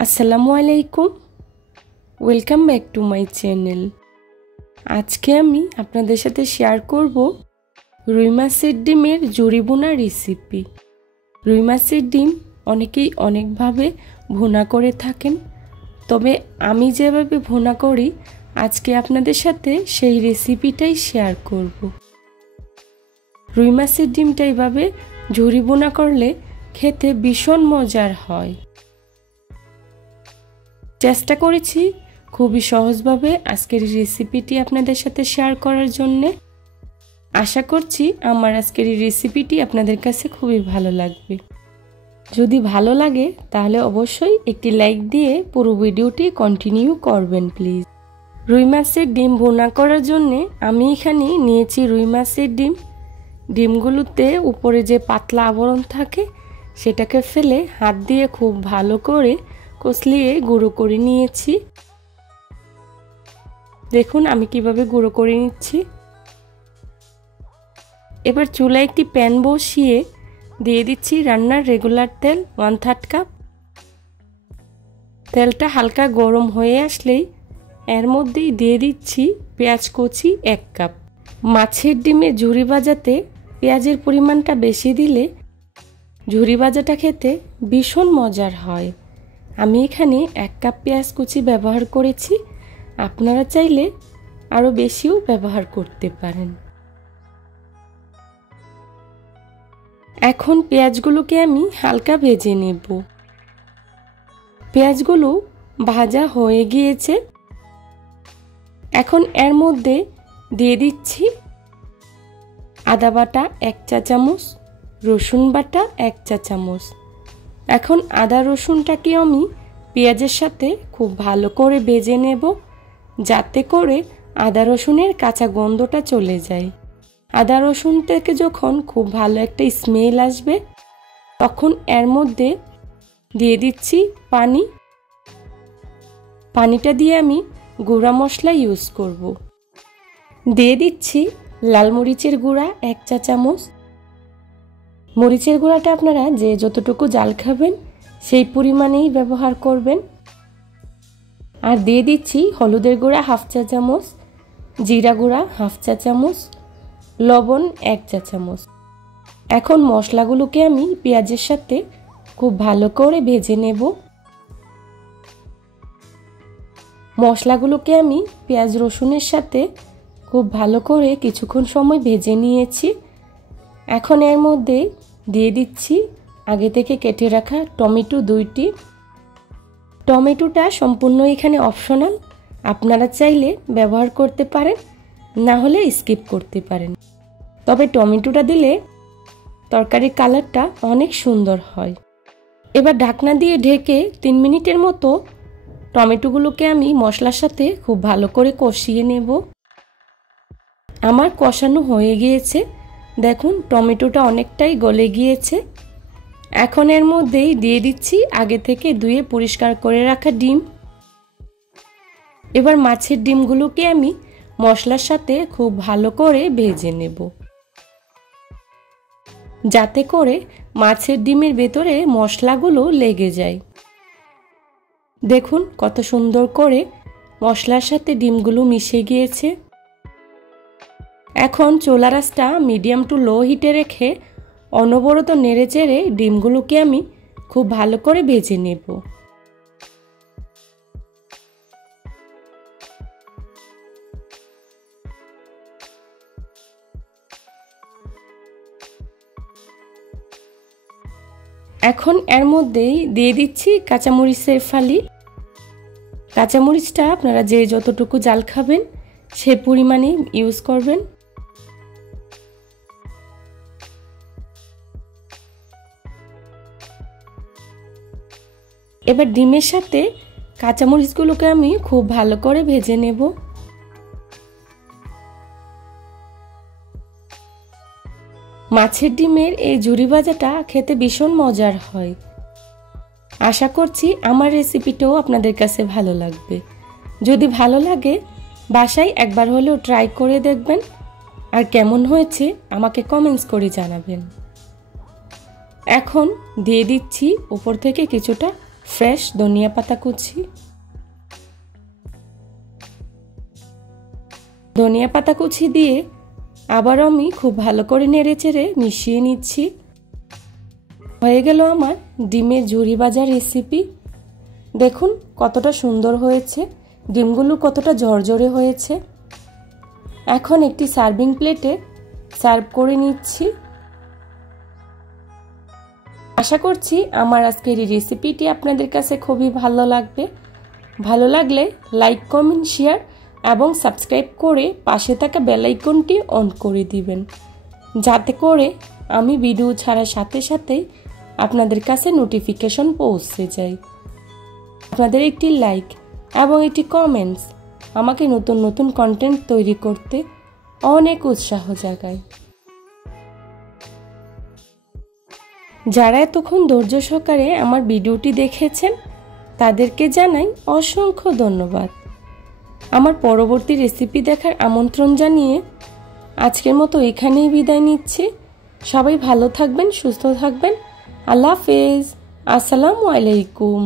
আসসালামু আলাইকুম, welcome back to my channel. আজকে আমি আপনাদের সাথে শেয়ার করব রুই মাছের ডিমের জুড়ি বোনা রেসিপি। রুই মাছের ডিম অনেকেই অনেকভাবে ভুনা করে থাকেন, তবে আমি যেভাবে ভুনা করি আজকে আপনাদের সাথে সেই রেসিপিটাই শেয়ার করব। রুই মাছের ডিমটা এইভাবে ঝুরি বোনা করলে খেতে ভীষণ মজার হয়। চেষ্টা করেছি খুবই সহজভাবে আজকের রেসিপিটি আপনাদের সাথে শেয়ার করার জন্য। আশা করছি আমার আজকের এই রেসিপিটি আপনাদের কাছে খুবই ভালো লাগবে। যদি ভালো লাগে তাহলে অবশ্যই একটি লাইক দিয়ে পুরো ভিডিওটি কন্টিনিউ করবেন প্লিজ। রুই মাছের ডিম ভুনা করার জন্য আমি এখানে নিয়েছি রুই মাছের ডিম। ডিমগুলোতে উপরে যে পাতলা আবরণ থাকে সেটাকে ফেলে হাত দিয়ে খুব ভালো করে কষলিয়ে গুঁড়ো করে নিয়েছি। দেখুন আমি কিভাবে গুঁড়ো করে নিচ্ছি। এবার চুলায় একটি প্যান বসিয়ে দিয়ে দিচ্ছি রান্নার রেগুলার তেল 1/3 কাপ। তেলটা হালকা গরম হয়ে আসলেই এর মধ্যেই দিয়ে দিচ্ছি পেঁয়াজ কুচি 1 কাপ। মাছের ডিমে ঝুরি ভাজাতে পেঁয়াজের পরিমাণটা বেশি দিলে ঝুরি ভাজাটা খেতে ভীষণ মজার হয়। আমি এখানে 1 কাপ পেঁয়াজ কুচি ব্যবহার করেছি, আপনারা চাইলে আরও বেশিও ব্যবহার করতে পারেন। এখন পেঁয়াজগুলোকে আমি হালকা ভেজে নেব। পেঁয়াজগুলো ভাজা হয়ে গিয়েছে। এখন এর মধ্যে দিয়ে দিচ্ছি আদা বাটা 1 চা চামচ, রসুন বাটা 1 চা চামচ। এখন আদা রসুনটাকে আমি পেঁয়াজের সাথে খুব ভালো করে ভেজে নেব, যাতে করে আদা রসুনের কাঁচা গন্ধটা চলে যায়। আদা রসুন থেকে যখন খুব ভালো একটা স্মেল আসবে তখন এর মধ্যে দিয়ে দিচ্ছি পানি। পানিটা দিয়ে আমি গুঁড়া মশলা ইউজ করব। দিয়ে দিচ্ছি লাল মরিচের গুঁড়া 1 চা চামচ। মরিচের গুঁড়াটা আপনারা যে যতটুকু জাল খাবেন সেই পরিমাণেই ব্যবহার করবেন। আর দিয়ে দিচ্ছি হলুদের গুঁড়া 1/2 চা চামচ, জিরা গুঁড়া 1/2 চা চামচ, লবণ 1 চা চামচ। এখন মশলাগুলোকে আমি পেঁয়াজের সাথে খুব ভালো করে ভেজে নেব। মশলাগুলোকে আমি পেঁয়াজ রসুনের সাথে খুব ভালো করে কিছুক্ষণ সময় ভেজে নিয়েছি। এখন এর মধ্যে দিয়ে দিচ্ছি আগে থেকে কেটে রাখা টমেটো 2টি। টমেটোটা সম্পূর্ণ এখানে অপশনাল, আপনারা চাইলে ব্যবহার করতে পারেন, না হলে স্কিপ করতে পারেন। তবে টমেটোটা দিলে তরকারির কালারটা অনেক সুন্দর হয়। এবার ঢাকনা দিয়ে ঢেকে 3 মিনিটের মতো টমেটোগুলোকে আমি মশলার সাথে খুব ভালো করে কষিয়ে নেব। আমার কষানো হয়ে গিয়েছে, দেখুন টমেটোটা অনেকটাই গলে গিয়েছে। এখন এর মধ্যেই দিয়ে দিচ্ছি আগে থেকে ধুয়ে পরিষ্কার করে রাখা ডিম। এবার মাছের ডিমগুলোকে আমি মশলার সাথে খুব ভালো করে ভেজে নেব, যাতে করে মাছের ডিমের ভেতরে মশলাগুলো লেগে যায়। দেখুন কত সুন্দর করে মশলার সাথে ডিমগুলো মিশে গিয়েছে। এখন চুলার আঁচটা মিডিয়াম টু লো হিটে রেখে অনবরত নেড়েচেড়ে ডিমগুলোকে আমি খুব ভালো করে ভেজে নেব। এখন এর মধ্যেই দিয়ে দিচ্ছি কাঁচামরিচের ফালি। কাঁচামরিচটা আপনারা যে যতটুকু জাল খাবেন সে পরিমাণে ইউজ করবেন। এবার ডিমের সাথে কাঁচামরিচগুলোকে আমি খুব ভালো করে ভেজে নেব। মাছের ডিমের এই ঝুরি ভাজাটা খেতে ভীষণ মজার হয়। আশা করছি আমার রেসিপিটাও আপনাদের কাছে ভালো লাগবে। যদি ভালো লাগে বাসায় একবার হলেও ট্রাই করে দেখবেন, আর কেমন হয়েছে আমাকে কমেন্টস করে জানাবেন। এখন দিয়ে দিচ্ছি উপর থেকে কিছুটা ফ্রেশ ধনিয়া পাতা কুচি। ধনিয়া পাতা কুচি দিয়ে আবার আমি খুব ভালো করে নেড়েচেড়ে মিশিয়ে নিচ্ছি। হয়ে গেল আমার ডিমের ঝুরি ভাজা রেসিপি। দেখুন কতটা সুন্দর হয়েছে, ডিমগুলো কতটা ঝরঝরে হয়েছে। এখন একটি সার্ভিং প্লেটে সার্ভ করে নিচ্ছি। আশা করছি আমার আজকের এই রেসিপিটি আপনাদের কাছে খুবই ভালো লাগবে। ভালো লাগলে লাইক, কমেন্ট, শেয়ার এবং সাবস্ক্রাইব করে পাশে থাকা বেল আইকনটি অন করে দিবেন, যাতে করে আমি ভিডিও ছাড়ার সাথে সাথেই আপনাদের কাছে নোটিফিকেশন পৌঁছে যায়। আপনাদের একটি লাইক এবং একটি কমেন্টস আমাকে নতুন নতুন কন্টেন্ট তৈরি করতে অনেক উৎসাহ জাগায়। যারা এতক্ষণ ধৈর্য সহকারে আমার ভিডিওটি দেখেছেন তাদেরকে জানাই অসংখ্য ধন্যবাদ। আমার পরবর্তী রেসিপি দেখার আমন্ত্রণ জানিয়ে আজকের মতো এখানেই বিদায় নিচ্ছি। সবাই ভালো থাকবেন, সুস্থ থাকবেন। আল্লাহ হাফেজ। আসসালামু আলাইকুম।